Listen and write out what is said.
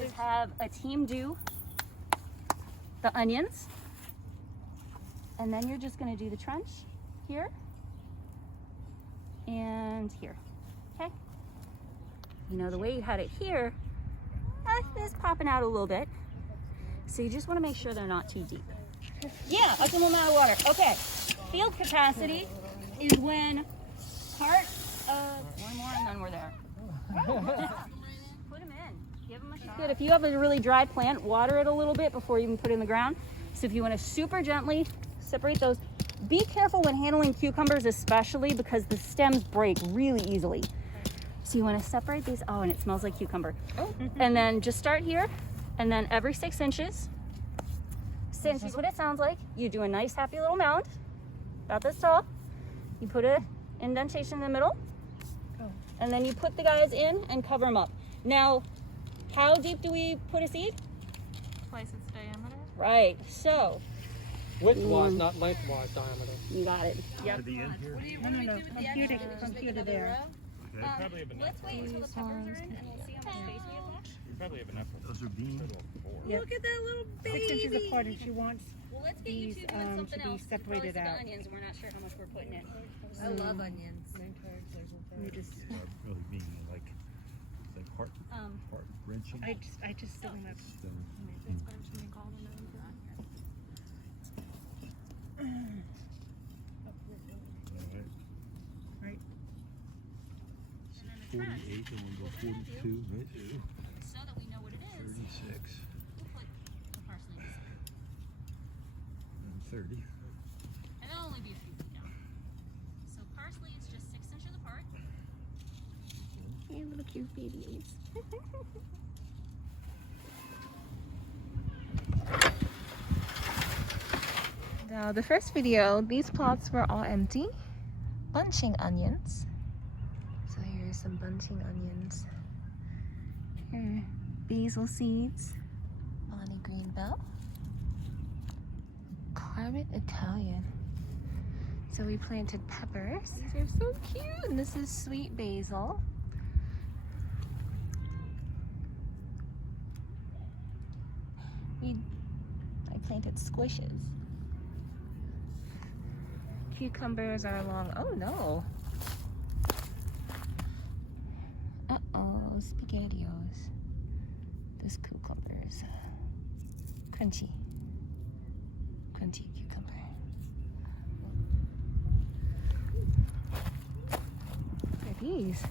is have a team do the onions. And then you're just gonna do the trench here and here, okay? You know, the way you had it here, it's popping out a little bit. So you just wanna make sure they're not too deep. Yeah, a small amount of water. Okay, field capacity is when part of, one more and then we're there. Put them in, give them a shot. Good, if you have a really dry plant, water it a little bit before you even put it in the ground. So if you wanna super gently separate those. Be careful when handling cucumbers, especially because the stems break really easily. So you want to separate these. Oh, and it smells like cucumber. Oh. And then just start here, and then every 6 inches. 6 inches, what it sounds like. You do a nice, happy little mound, about this tall. You put an indentation in the middle, and then you put the guys in and cover them up. Now, how deep do we put a seed? Twice its diameter. Right. So. Widthwise, not lengthwise diameter. You got it. Yep. What do we do with the Computer, onions? Just make computer another there. row? Okay. Probably have enough. Let's wait until the peppers are in and we'll see how much space we have left. You probably have enough. Those are beans. Yep. Look at that little baby. 6 inches apart, and she wants. Well, let's get you These, two doing something should be else. separated We're out. the onions, and we're not sure how much we're putting in. I love onions. You just. Really being like heart wrenching. I just don't have. Right. 48 and we'll go 42, right? So that we know what it is, 36 we'll put the parsley in. and 30. And that'll only be a few feet down. So parsley is just 6 inches apart. Hey, little cute babies. Now, the first video, these plots were all empty. Bunching onions. So here's some bunching onions. Here, basil seeds. Bonnie green bell. Carrot Italian. So we planted peppers. These are so cute. And this is sweet basil. I planted squishes. Cucumbers are long. Oh no. Uh-oh, SpaghettiOs. This cucumbers. Crunchy. Crunchy cucumber. Look at these.